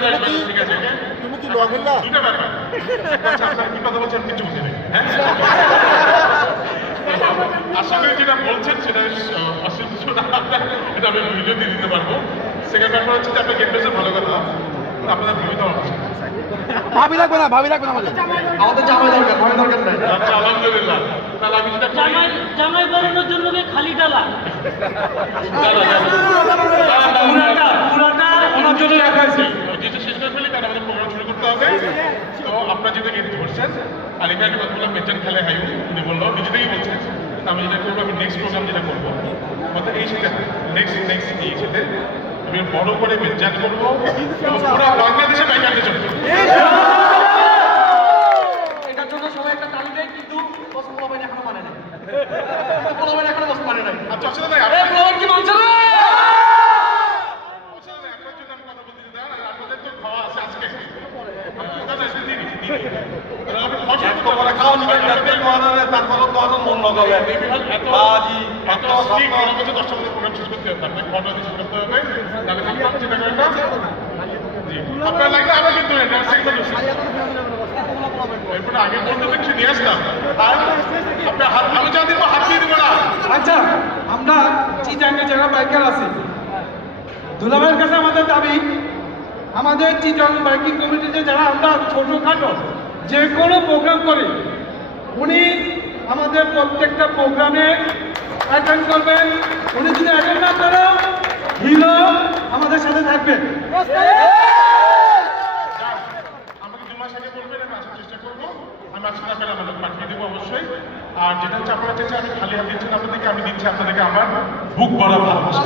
তুমি কি লোয়াঘের না? আপনারা কি কথা বলছেন কিছু বুঝে নেই। আশা করি যেটা বলছেন সেটা অসীম কিছু না, এটা আমি ভিডিও দিয়ে দিতে পারবো। সেকেন্ড ব্যাপার হচ্ছে যে আপনার গেট বেসের ভালো কথা, আপনাদের ভূমি দেওয়া হচ্ছে। ভাবি লাগবে না আমাদের জামাই দরকার, ভয় দরকার নাই। আচ্ছা, আলহামদুলিল্লাহ। তাহলে আমি যেটা করি, জামাই বানানোর জন্য খালি ডালা ওনার জন্য রাখা হয়েছে। যেটা শেষ করে ফেলি তাহলে আমাদের প্রোগ্রাম শুরু করতে হবে। তো আপনারা যেটা গেট ধরছেন, আলিকার কথাগুলো মেনশন খেলে হাইউ উনি বললো, নিজেতেই বলছেন। আমি যেটা করবো, আমি নেক্সট প্রোগ্রাম যেটা করবো, অর্থাৎ এই সাথে নেক্সট এই সাথে আমি বড় করে মেনশন করবো এবং পুরো বাংলাদেশে বাইকারদের জন্য। এটার জন্য সবাই একটা তালি দেয়, কিন্তু পোলাপাইন এখনো মানে নাই। পোলাপাইন এখনো মানে নাই। আচ্ছা, অসুবিধা নাই। পোলাপাইন কি মানছে না? আপনার লাগলে আমরা কিন্তু আগে বলতে দেখছি নিয়ে আসতাম, আর আপনার হাত আমি যা দিব হাত দিয়ে দিব না। আচ্ছা, আমরা চিটাঙ্গে যারা বাইকার আছি, দুলাভাইয়ের কাছে আমাদের দাবি, আমাদের চিটাং বাইকিং কমিটিতে যারা আমরা ছোটোখাটো যে কোনো প্রোগ্রাম করি, উনি আমাদের প্রত্যেকটা প্রোগ্রামে অ্যাটেন্ড করবেন। উনি যদি অ্যাটেন্ড না করেন, হিরো আমাদের সাথে থাকবেন। আমাকে 2 মাস আগে বলবেন, আমি আসার চেষ্টা করবো। আমি আসলে আপনারা আমাদের পাঠিয়ে দেবো অবশ্যই। আর যেটা হচ্ছে আপনারা চাইছে আমি খালি হাত দিচ্ছেন আপনাদেরকে, আমি দিচ্ছি আপনাদেরকে আমার বুক ভরা ভালোবাসা।